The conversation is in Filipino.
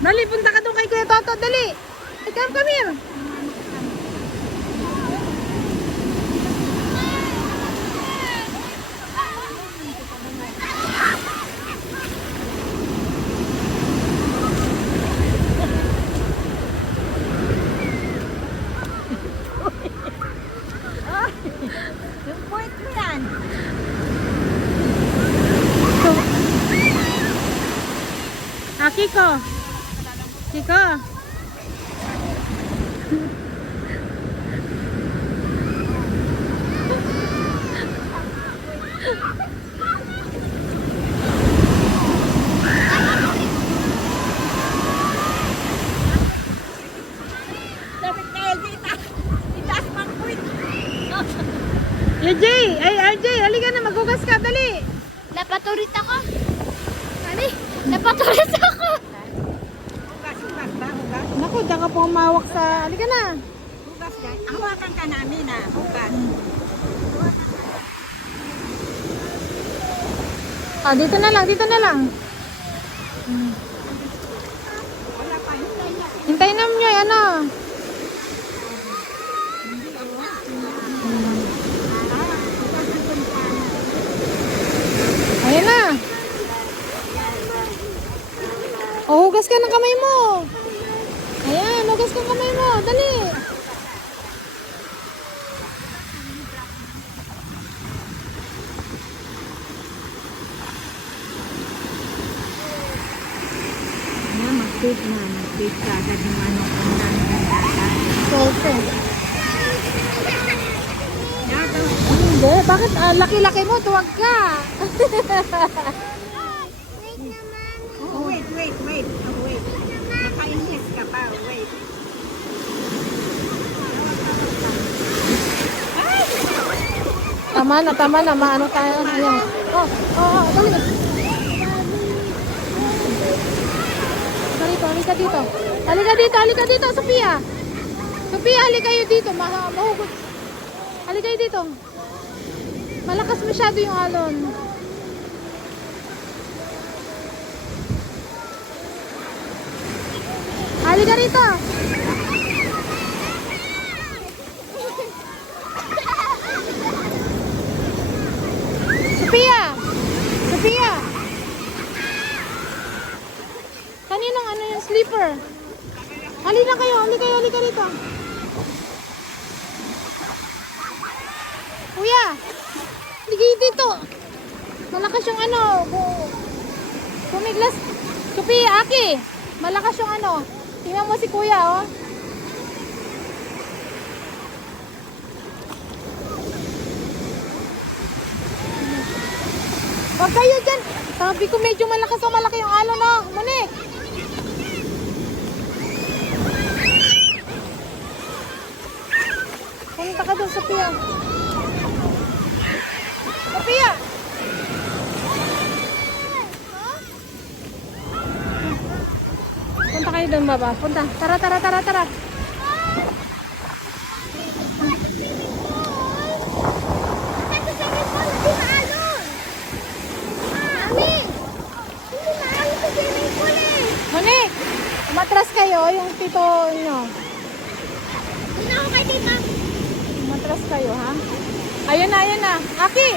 Dali, punta ka doon kay Kuya Toto. Dali. Come here. Yung point mo yan. Kiko. Kiko. Dapat kayo dita. Itaas pang point. RJ, ay RJ, halika na, maghugas ka, dali. Napaturit ako. Dali. Napaturit ako. Hugas ba? Hugas? Naku, diyan ka po umawak sa, halika na. Hugas yan. Hawakan ka namin ah. Hugas. Ah, dito na lang, dito na lang. Wala pa. Hintay na. Hintayin namin nyo, ano. Ayan na. O, hugas ka ng kamay mo. Ayan, hugas ka ng kamay mo. Dali. Mag-bake na. Mag-bake ka agad yung ano. Kung namin Solte. Hindi, bakit laki-laki mo? Tuwag ka. Oh, wait. Oh, wait. Nakainis ka pa. Wait. Tama na. Maano tayo. Ayan. Dali. Halika dito. Halika dito, Sophia. Sophia, halika kayo dito. Mahugot. Halika kayo dito. Malakas masyado yung alon. Halika rito. Sophia. Kaninong ano yung slipper? Halika rito. Kuya, halika dito. Malakas yung ano. Pumiglas. Sophia, Aki. Malakas yung ano. Tingnan mo si Kuya, oh. Huwag kayo dyan. Sabi ko medyo malakas o malaki yung alon, no? Muni. Punta ka doon, Sophia. Sophia! Punta kayo doon, baba. Punta. Tara. Monique, umatras kayo, yung tito nyo. Hindi na ako kay tita. Umatras kayo, ha? Ayun na. Aki!